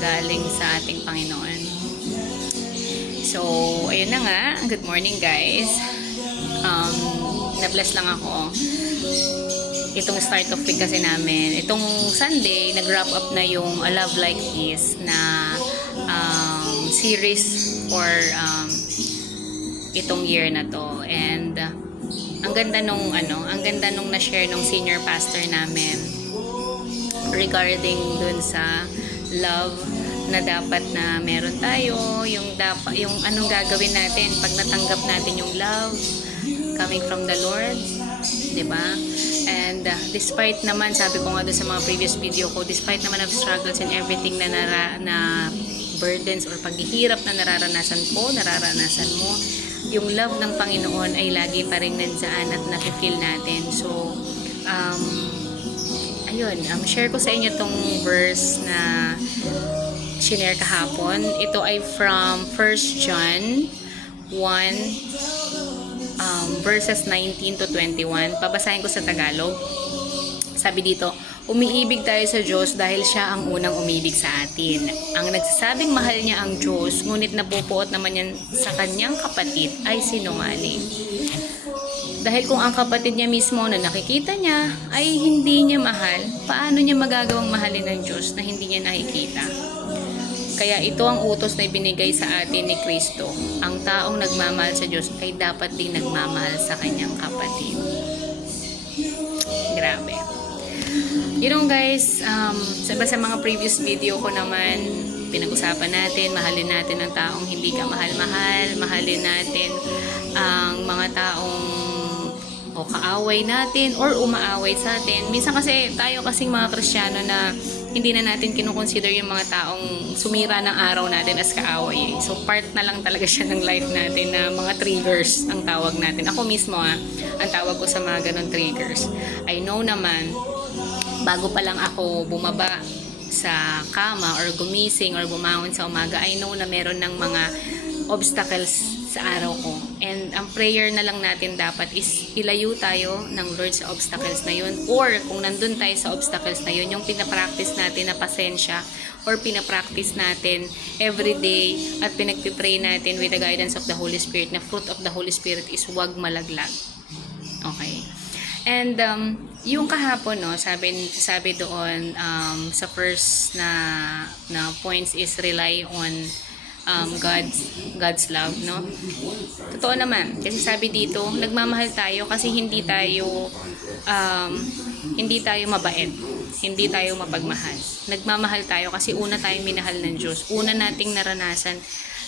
galing sa ating Panginoon. So, ayun na nga. Good morning, guys. Na-bless lang ako. Itong start of week kasi namin. Itong Sunday, nag-wrap up na yung A Love Like This na series for itong year na to. And ang ganda nung na-share nung senior pastor namin regarding dun sa love na dapat na meron tayo, yung anong gagawin natin pag natanggap natin yung love coming from the Lord, 'di ba? And despite naman, sabi ko nga doon sa mga previous video ko, despite naman of struggles and everything na burdens or paghihirap na nararanasan mo, yung love ng Panginoon ay lagi pa rin nandiyan at nafe-feel natin. So, ayun, share ko sa inyo tong verse na shinare kahapon. Ito ay from 1 John 1 verses 19 to 21. Pabasahin ko sa Tagalog. Sabi dito, umiibig tayo sa Diyos dahil siya ang unang umibig sa atin. Ang nagsasabing mahal niya ang Diyos, ngunit nabubuot naman yan sa kanyang kapatid ay sinungaling. Dahil kung ang kapatid niya mismo na nakikita niya ay hindi niya mahal, paano niya magagawang mahalin ng Diyos na hindi niya nakikita? Kaya ito ang utos na ibinigay sa atin ni Kristo. Ang taong nagmamahal sa Diyos ay dapat ding nagmamahal sa kanyang kapatid. Grabe. You know guys, sa mga previous video ko naman, pinag-usapan natin, mahalin natin ang taong hindi ka mahal-mahal, mahalin natin ang mga taong o kaaway natin or umaaway sa atin. Minsan kasi tayo kasing mga Kristiyano na hindi na natin kinukonsider yung mga taong sumira ng araw natin as kaaway. So part na lang talaga siya ng life natin na mga triggers ang tawag natin. Ako mismo ang tawag ko sa mga ganong triggers. I know naman, bago pa lang ako bumaba sa kama or gumising or bumangon sa umaga, I know na meron ng mga obstacles sa araw ko. And ang prayer na lang natin dapat is ilayo tayo ng Lord sa obstacles na yun. Or kung nandun tayo sa obstacles na yun, yung pinapractice natin na pasensya or pinapractice natin everyday at pinagpipray natin with the guidance of the Holy Spirit, na fruit of the Holy Spirit is huwag malaglag. Okay. And yung kahapon, no, sabi doon sa first na points is rely on God's love, no? Totoo naman, kasi sabi dito, nagmamahal tayo kasi hindi tayo mabait, hindi tayo mapagmahal. Nagmamahal tayo kasi una tayong minahal ng Diyos. Una nating naranasan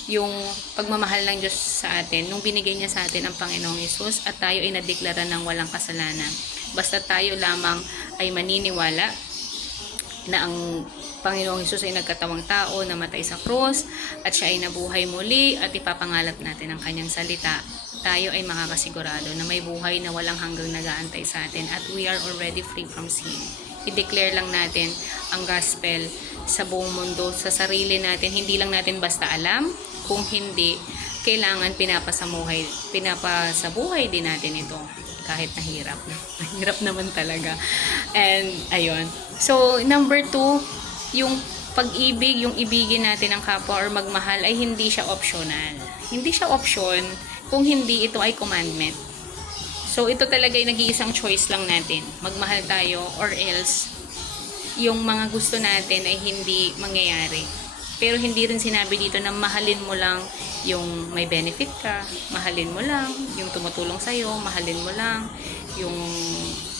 yung pagmamahal ng Diyos sa atin nung binigay niya sa atin ang Panginoong Hesus at tayo ay nadeklara ng walang kasalanan. Basta tayo lamang ay maniniwala na ang Panginoong Hesus ay nagkatawang tao, namatay sa krus, at siya ay nabuhay muli, at ipapangalap natin ang kanyang salita, tayo ay makakasigurado na may buhay na walang hanggang nag-aantay sa atin, at we are already free from sin. I-declare lang natin ang gospel sa buong mundo, sa sarili natin. Hindi lang natin basta alam, kung hindi, kailangan pinapasabuhay din natin ito. Kahit nahirap. Mahirap naman talaga. And, ayun. So, number 2, yung pag-ibig, yung ibigin natin ang kapwa or magmahal ay hindi siya optional. Hindi siya option kung hindi ito ay commandment. So, ito talaga ay nag-iisang choice lang natin. Magmahal tayo or else yung mga gusto natin ay hindi mangyayari. Pero hindi rin sinabi dito na mahalin mo lang yung may benefit ka, mahalin mo lang yung tumutulong sa'yo, mahalin mo lang yung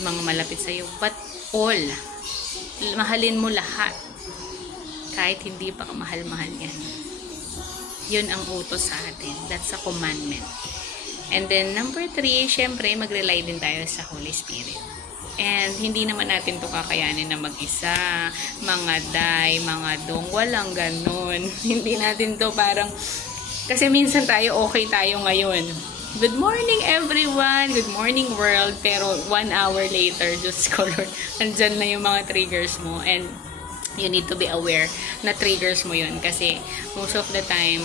mga malapit sa'yo. But all, mahalin mo lahat. Kahit hindi pa kamahal-mahal yan. Yun ang utos sa atin. That's a commandment. And then, number 3, syempre, mag-rely din tayo sa Holy Spirit. And hindi naman natin to kakayanin na mag-isa, mga day, mga dong, walang ganun. Hindi natin to parang, kasi minsan tayo okay tayo ngayon. Good morning everyone, good morning world, pero 1 hour later, just color, andyan na yung mga triggers mo, and you need to be aware na triggers mo yun, kasi most of the time,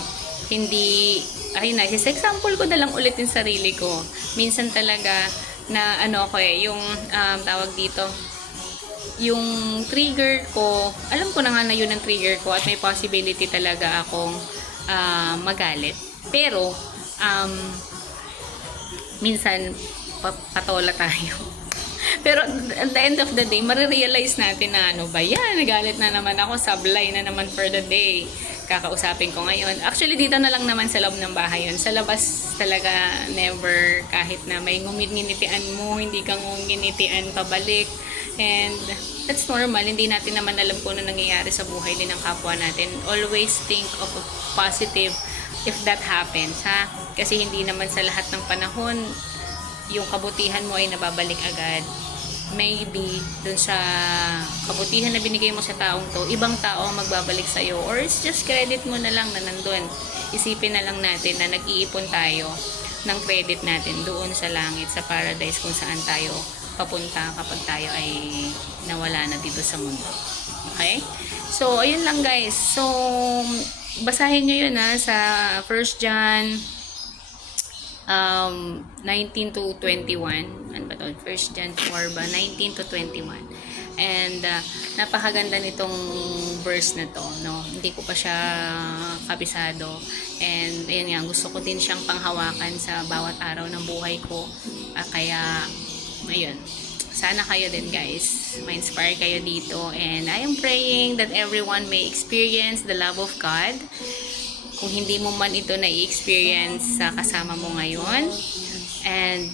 hindi, ayun na, just example ko na lang ulit yung sarili ko. Minsan talaga, na yung tawag dito, yung trigger ko, alam ko na nga na yun ang trigger ko at may possibility talaga akong magalit. Pero, minsan, patola tayo. Pero at the end of the day, marirealize natin na ano ba yan, nagalit na naman ako, sablay na naman for the day. Kakausapin ko ngayon. Actually, dito na lang naman sa loob ng bahay yun. Sa labas talaga, never, kahit na may ngumit-nginitian mo, hindi kang nginitian pabalik. And that's normal. Hindi natin naman alam kung ano nangyayari sa buhay din ng kapwa natin. Always think of a positive if that happens, ha? Kasi hindi naman sa lahat ng panahon, yung kabutihan mo ay nababalik agad. Maybe dun sa kabutihan na binigay mo sa taong to, ibang tao ang magbabalik sa'yo, or it's just credit mo na lang na nandun. Isipin na lang natin na nag-iipon tayo ng credit natin doon sa langit, sa paradise, kung saan tayo papunta kapag tayo ay nawala na dito sa mundo. Okay? So, ayun lang guys. So, basahin nyo yun sa 1 John 19 to 21. Ano ba to? 1 John 4 ba? 19 to 21. And napakaganda nitong verse na to, no? Hindi ko pa siya kabisado. And ayun nga, gusto ko din siyang panghawakan sa bawat araw ng buhay ko. Kaya ayun. Sana kayo din guys, ma-inspire kayo dito. And I am praying that everyone may experience the love of God. Kung hindi mo man ito na-experience sa kasama mo ngayon. And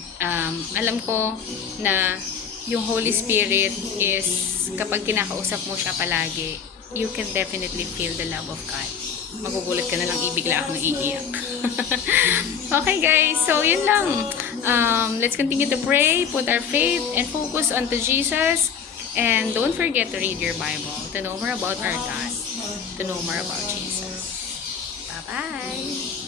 alam ko na yung Holy Spirit is, kapag kinakausap mo siya palagi, you can definitely feel the love of God. Magugulat ka na lang, bigla akong iiyak. Okay guys, so yun lang. Let's continue to pray, put our faith and focus onto Jesus. And don't forget to read your Bible to know more about our God, to know more about Jesus. Bye-bye!